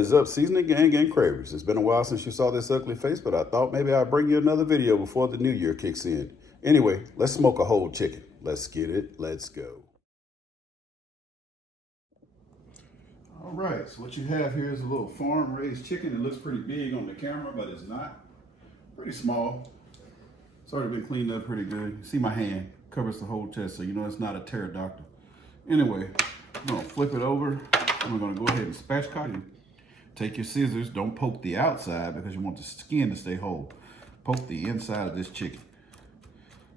is up, Seasoning Gang and Cravers? It's been a while since you saw this ugly face, but I thought maybe I'd bring you another video before the new year kicks in. Anyway, let's smoke a whole chicken. Let's get it. Let's go. All right, so what you have here is a little farm-raised chicken. It looks pretty big on the camera, but it's not. Pretty small. It's already been cleaned up pretty good. You see my hand covers the whole chest, so you know it's not a pterodactyl. Anyway, I'm gonna flip it over. And we're gonna go ahead and spatchcock it. Take your scissors, don't poke the outside because you want the skin to stay whole. Poke the inside of this chicken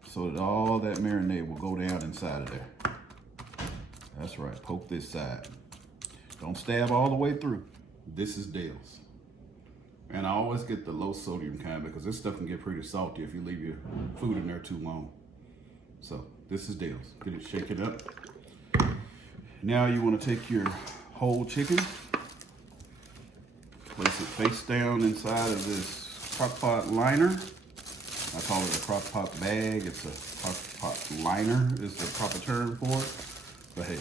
so that all that marinade will go down inside of there. That's right, poke this side. Don't stab all the way through. This is Dale's. And I always get the low sodium kind because this stuff can get pretty salty if you leave your food in there too long. So this is Dale's. Get it, shake it up. Now you want to take your whole chicken, place it face down inside of this crock pot liner. I call it a crock pot bag. It's a crock pot liner is the proper term for it. But hey,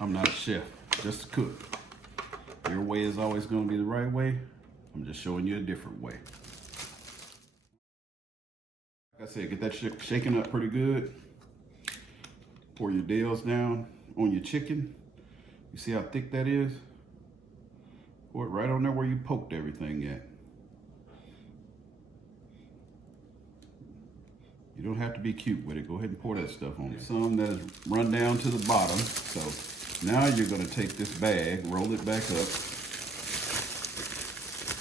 I'm not a chef, just a cook. Your way is always going to be the right way. I'm just showing you a different way. Like I said, get that shaken up pretty good. Pour your Dale's down on your chicken. You see how thick that is? Pour it right on there where you poked everything at. You don't have to be cute with it. Go ahead and pour that stuff on. Some that is run down to the bottom. So now you're gonna take this bag, roll it back up.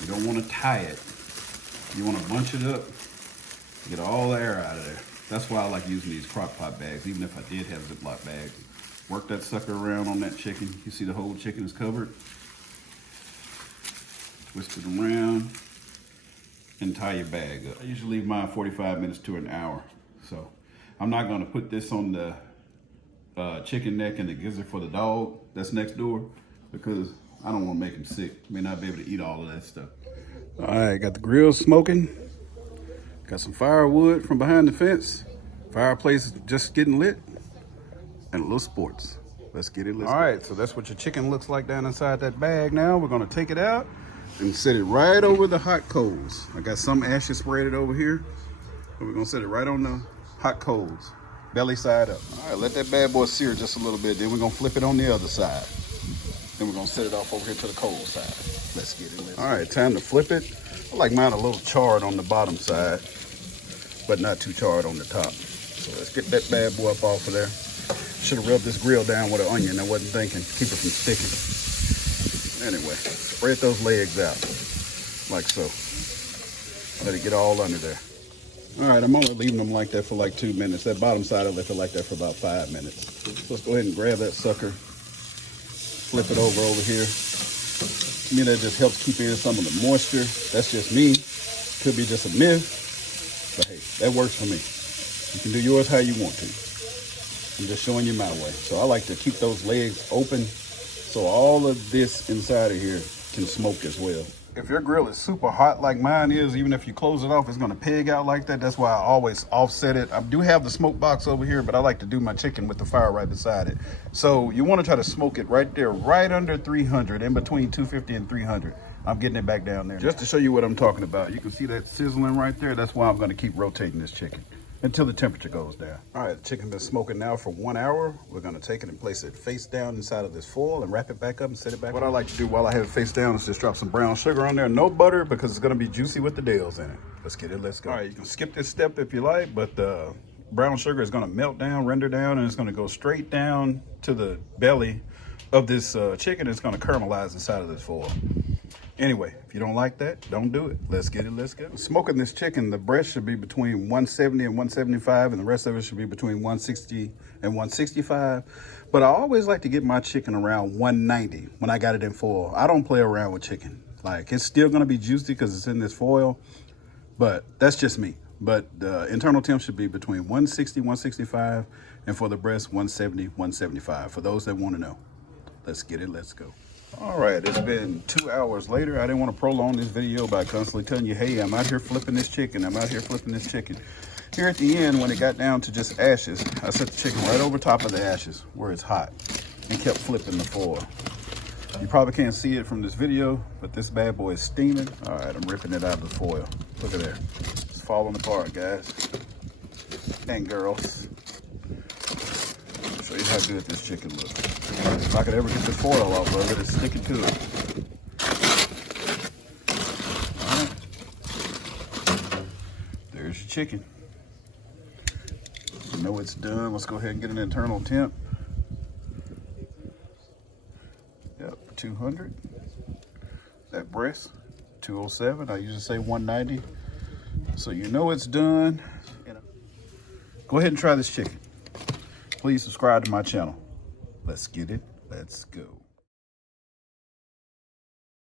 You don't wanna tie it. You wanna bunch it up, get all the air out of there. That's why I like using these crock pot bags, even if I did have Ziploc bags. Work that sucker around on that chicken. You see the whole chicken is covered. Twist it around and tie your bag up. I usually leave mine 45 minutes to an hour. So I'm not gonna put this on the chicken neck and the gizzard for the dog that's next door because I don't wanna make him sick. May not be able to eat all of that stuff. All right, got the grill smoking. Got some firewood from behind the fence. Fireplace just getting lit. And a little sports. Let's get it. All right, so that's what your chicken looks like down inside that bag now. We're gonna take it out and set it right over the hot coals. I got some ashes spread over here. But we're gonna set it right on the hot coals, belly side up. All right, let that bad boy sear just a little bit. Then we're gonna flip it on the other side. Then we're gonna set it off over here to the cold side. Let's get it. All right, time to flip it. I like mine a little charred on the bottom side, but not too charred on the top. So let's get that bad boy up off of there. Should have rubbed this grill down with an onion. I wasn't thinking. Keep it from sticking. Anyway, spread those legs out like so. Let it get all under there. All right, I'm only leaving them like that for like 2 minutes. That bottom side I left it like that for about 5 minutes. So let's go ahead and grab that sucker, flip it over here. To me, that just helps keep in some of the moisture. That's just me. Could be just a myth, but hey, that works for me. You can do yours how you want to. I'm just showing you my way. So I like to keep those legs open so all of this inside of here can smoke as well. If your grill is super hot like mine is, even if you close it off, it's gonna peg out like that. That's why I always offset it. I do have the smoke box over here, but I like to do my chicken with the fire right beside it. So you wanna try to smoke it right there, right under 300, in between 250 and 300. I'm getting it back down there. Just to show you what I'm talking about. You can see that sizzling right there. That's why I'm gonna keep rotating this chicken until the temperature goes down. All right, the chicken's been smoking now for 1 hour. We're gonna take it and place it face down inside of this foil and wrap it back up and set it back. What I like to do while I have it face down is just drop some brown sugar on there. No butter because it's gonna be juicy with the Dale's in it. Let's get it, let's go. All right, you can skip this step if you like, but the brown sugar is gonna melt down, render down, and it's gonna go straight down to the belly of this chicken. It's gonna caramelize inside of this foil. Anyway, if you don't like that, don't do it. Let's get it, let's go. Smoking this chicken, the breast should be between 170 and 175, and the rest of it should be between 160 and 165. But I always like to get my chicken around 190 when I got it in foil. I don't play around with chicken. Like, it's still gonna be juicy because it's in this foil, but that's just me. But the internal temp should be between 160, 165, and for the breast, 170, 175, for those that wanna know. Let's get it, let's go. All right, it's been 2 hours later. I didn't want to prolong this video by constantly telling you, hey, I'm out here flipping this chicken. I'm out here flipping this chicken. Here at the end, when it got down to just ashes, I set the chicken right over top of the ashes where it's hot and kept flipping the foil. You probably can't see it from this video, but this bad boy is steaming. All right, I'm ripping it out of the foil. Look at there. It's falling apart, guys and girls. I'll show you how good this chicken looks. If I could ever get the foil off of it, it's sticking to it. All right. There's your chicken. You know it's done. Let's go ahead and get an internal temp. Yep, 200. That breast, 207. I usually say 190. So you know it's done. Go ahead and try this chicken. Please subscribe to my channel. Let's get it. Let's go.